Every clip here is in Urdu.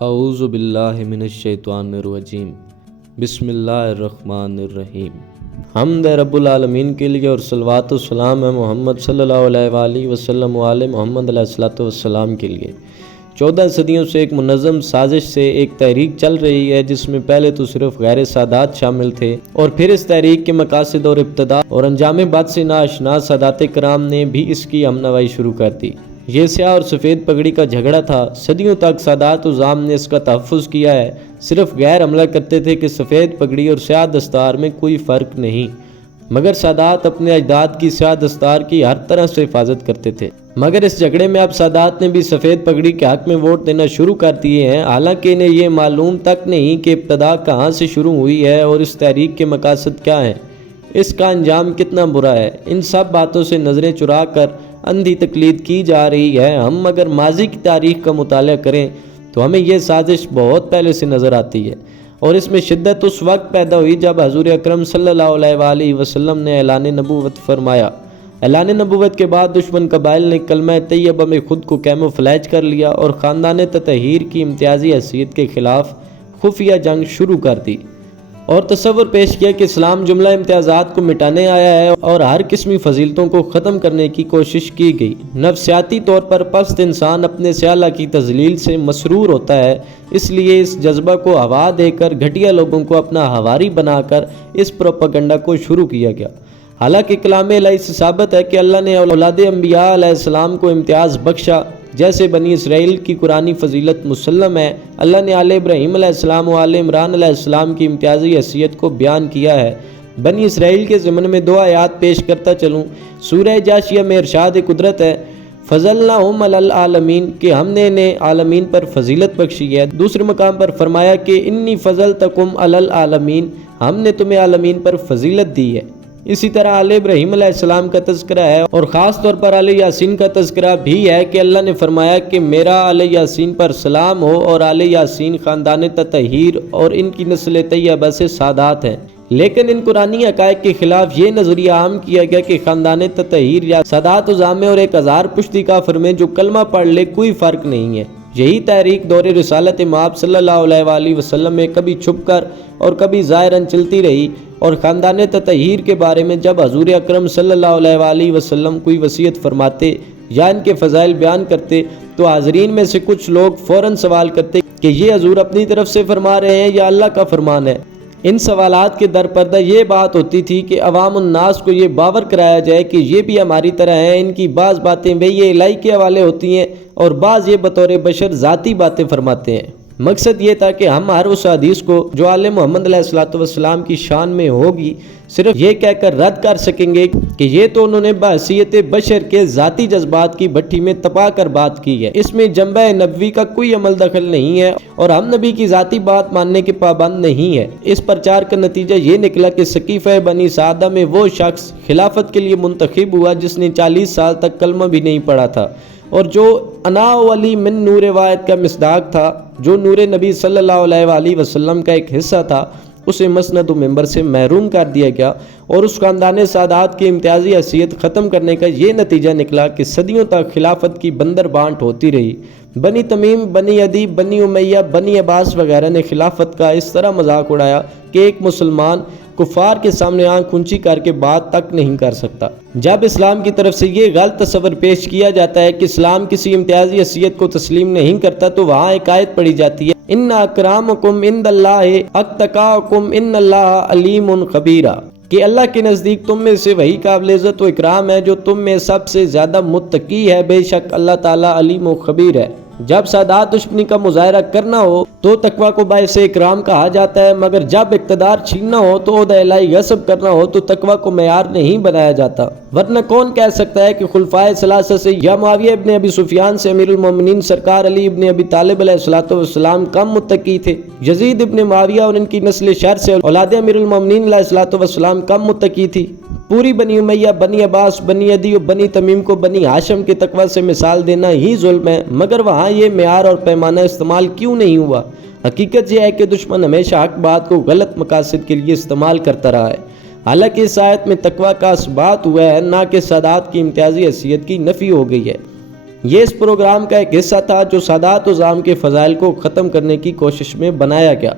اعوذ باللہ من الشیطان الرجیم، بسم اللہ الرحمن الرحیم۔ حمد رب العالمین کے لیے اور صلوات و سلام ہے محمد صلی اللہ علیہ وآلہ وسلم وعلی محمد علیہ الصلوۃ والسلام کے لیے۔ 14 صدیوں سے ایک منظم سازش سے ایک تحریک چل رہی ہے، جس میں پہلے تو صرف غیر سادات شامل تھے، اور پھر اس تحریک کے مقاصد اور ابتدا اور انجام بد سے ناآشنا سادات کرام نے بھی اس کی ہمنوائی شروع کر دی۔ یہ سیاہ اور سفید پگڑی کا جھگڑا تھا۔ صدیوں تک سادات عظام نے اس کا تحفظ کیا ہے، صرف غیر حملہ کرتے تھے کہ سفید پگڑی اور سیاہ دستار میں کوئی فرق نہیں، مگر سادات اپنے اجداد کی سیاہ دستار کی ہر طرح سے حفاظت کرتے تھے۔ مگر اس جھگڑے میں اب سادات نے بھی سفید پگڑی کے حق میں ووٹ دینا شروع کر دیے ہیں، حالانکہ انہیں یہ معلوم تک نہیں کہ ابتدا کہاں سے شروع ہوئی ہے اور اس تحریک کے مقاصد کیا ہیں، اس کا انجام کتنا برا ہے۔ ان سب باتوں سے نظریں چرا کر اندھی تقلید کی جا رہی ہے۔ ہم اگر ماضی کی تاریخ کا مطالعہ کریں تو ہمیں یہ سازش بہت پہلے سے نظر آتی ہے، اور اس میں شدت اس وقت پیدا ہوئی جب حضور اکرم صلی اللہ علیہ وآلہ وسلم نے اعلان نبوت فرمایا۔ اعلان نبوت کے بعد دشمن قبائل نے کلمہ طیبہ میں خود کو کیموفلیج کر لیا اور خاندان تطہیر کی امتیازی حیثیت کے خلاف خفیہ جنگ شروع کر دی، اور تصور پیش کیا کہ اسلام جملہ امتیازات کو مٹانے آیا ہے اور ہر قسمی فضیلتوں کو ختم کرنے کی کوشش کی گئی۔ نفسیاتی طور پر پست انسان اپنے سیالہ کی تذلیل سے مسرور ہوتا ہے، اس لیے اس جذبہ کو ہوا دے کر گھٹیا لوگوں کو اپنا ہواری بنا کر اس پروپیگنڈا کو شروع کیا گیا۔ حالانکہ کلام الہی سے ثابت ہے کہ اللہ نے اولاد انبیاء علیہ السلام کو امتیاز بخشا، جیسے بنی اسرائیل کی قرآنی فضیلت مسلم ہے۔ اللہ نے آل ابراہیم علیہ السلام و آل عمران علیہ السلام کی امتیازی حیثیت کو بیان کیا ہے۔ بنی اسرائیل کے ضمن میں 2 آیات پیش کرتا چلوں۔ سورہ جاشیہ میں ارشاد قدرت ہے، فضلناہم علی العالمین، کہ ہم نے انہیں عالمین پر فضیلت بخشی ہے۔ دوسرے مقام پر فرمایا کہ انی فضلتکم علی العالمین، ہم نے تمہیں عالمین پر فضیلت دی ہے۔ اسی طرح آل ابراہیم علیہ السلام کا تذکرہ ہے، اور خاص طور پر آل یاسین کا تذکرہ بھی ہے کہ اللہ نے فرمایا کہ میرا آل یاسین پر سلام ہو، اور آل یاسین خاندان تطہیر اور ان کی نسل طیبہ سے سادات ہیں۔ لیکن ان قرآنی حقائق کے خلاف یہ نظریہ عام کیا گیا کہ خاندان تطہیر یا سادات عظام میں اور 1000 پشتی کافر میں جو کلمہ پڑھ لے کوئی فرق نہیں ہے۔ یہی تحریک دور رسالت مآب صلی اللہ علیہ وآلہ وسلم میں کبھی چھپ کر اور کبھی ظاہراً چلتی رہی، اور خاندان تطہیر کے بارے میں جب حضور اکرم صلی اللہ علیہ وآلہ وسلم کوئی وصیت فرماتے یا ان کے فضائل بیان کرتے تو حاضرین میں سے کچھ لوگ فوراً سوال کرتے کہ یہ حضور اپنی طرف سے فرما رہے ہیں یا اللہ کا فرمان ہے۔ ان سوالات کے در پردہ یہ بات ہوتی تھی کہ عوام الناس کو یہ باور کرایا جائے کہ یہ بھی ہماری طرح ہیں، ان کی بعض باتیں وحی الہی کے حوالے ہوتی ہیں اور بعض یہ بطور بشر ذاتی باتیں فرماتے ہیں۔ مقصد یہ تھا کہ ہم ہر اس حدیث کو جو آل محمد علیہ الصلوۃ والسلام کی شان میں ہوگی صرف یہ کہہ کر رد کر سکیں گے کہ یہ تو انہوں نے بحیثیت بشر کے ذاتی جذبات کی بھٹی میں تپا کر بات کی ہے، اس میں جنبہ نبوی کا کوئی عمل دخل نہیں ہے، اور ہم نبی کی ذاتی بات ماننے کے پابند نہیں ہے۔ اس پرچار کا نتیجہ یہ نکلا کہ سقیفہ بنی سعدہ میں وہ شخص خلافت کے لیے منتخب ہوا جس نے 40 سال تک کلمہ بھی نہیں پڑھا تھا، اور جو انا ولی من نور واحد کا مصداق تھا، جو نور نبی صلی اللہ علیہ وآلہ وسلم کا ایک حصہ تھا، اسے مسند و منبر سے محروم کر دیا گیا، اور اس خاندان سادات کی امتیازی حیثیت ختم کرنے کا یہ نتیجہ نکلا کہ صدیوں تک خلافت کی بندر بانٹ ہوتی رہی۔ بنی تمیم، بنی عدی، بنی امیہ، بنی عباس وغیرہ نے خلافت کا اس طرح مذاق اڑایا کہ ایک مسلمان کفار کے سامنے آنکھ اونچی کر کے بات تک نہیں کر سکتا۔ جب اسلام کی طرف سے یہ غلط تصور پیش کیا جاتا ہے کہ اسلام کسی امتیازی حیثیت کو تسلیم نہیں کرتا تو وہاں ایک آیت پڑھی جاتی ہے، ان اکرامکم عند اللہ اتقاکم ان اللہ علیم خبیرہ، کہ اللہ کے نزدیک تم میں سے وہی قابل عزت و اکرام ہے جو تم میں سب سے زیادہ متقی ہے، بے شک اللہ تعالیٰ علیم و خبیر ہے۔ جب سادات دشمنی کا مظاہرہ کرنا ہو تو تقویٰ کو باعث اکرام کہا جاتا ہے، مگر جب اقتدار چھیننا ہو تو عہدہ الہی غصب کرنا ہو تو تقویٰ کو معیار نہیں بنایا جاتا۔ ورنہ کون کہہ سکتا ہے کہ خلفائے ثلاثہ سے یا معاویہ ابن ابی سفیان سے امیر المومنین سرکار علی ابن ابی طالب علیہ الصلوۃ والسلام کم متقی تھے؟ یزید ابن معاویہ اور ان کی نسل شر سے اولاد امیر المومنین علیہ الصلوۃ والسلام کم متقی تھی؟ پوری بنی امیہ، بنی عباس، بنی عدی اور بنی تمیم کو بنی ہاشم کے تقویٰ سے مثال دینا ہی ظلم ہے، مگر وہاں یہ معیار اور پیمانہ استعمال کیوں نہیں ہوا؟ حقیقت یہ ہے کہ دشمن ہمیشہ حق بات کو غلط مقاصد کے لیے استعمال کرتا رہا ہے۔ حالانکہ اس آیت میں تقویٰ کا اثبات ہوا ہے، نہ کہ سادات کی امتیازی حیثیت کی نفی ہو گئی ہے۔ یہ اس پروگرام کا ایک حصہ تھا جو سادات عظام کے فضائل کو ختم کرنے کی کوشش میں بنایا گیا۔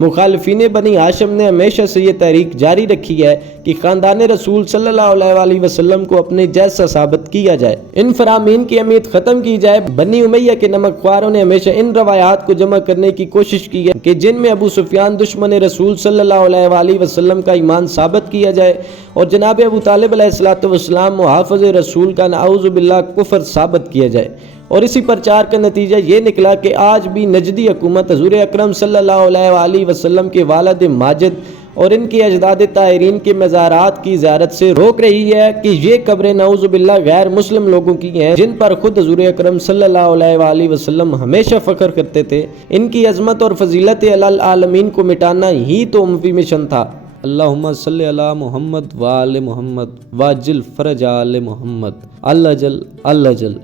مخالفین بنی ہاشم نے ہمیشہ سے یہ تحریک جاری رکھی ہے کہ خاندان رسول صلی اللہ علیہ وسلم کو اپنے جیسا ثابت کیا جائے، ان فرامین کی اہمیت ختم کی جائے۔ بنی امیہ کے نمک خواروں نے ہمیشہ ان روایات کو جمع کرنے کی کوشش کی ہے کہ جن میں ابو سفیان دشمن رسول صلی اللہ علیہ وسلم کا ایمان ثابت کیا جائے اور جناب ابو طالب علیہ السلام محافظ رسول کا نعوذ باللہ کفر ثابت کیا جائے۔ اور اسی پرچار کا نتیجہ یہ نکلا کہ آج بھی نجدی حکومت حضور اکرم صلی اللہ علیہ وسلم کے والد ماجد اور ان کے اجداد طاہرین کے مزارات کی زیارت سے روک رہی ہے کہ یہ قبریں نعوذ باللہ غیر مسلم لوگوں کی ہیں جن پر خود حضور اکرم صلی اللہ علیہ وسلم ہمیشہ فخر کرتے تھے۔ ان کی عظمت اور فضیلت علی العالمین کو مٹانا ہی تو اموی مشن تھا۔ اللہم صلی علی محمد وآل محمد واجل فرج آل محمد اللہ جل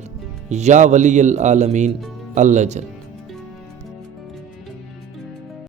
یا ولی العالمین اللہ جل۔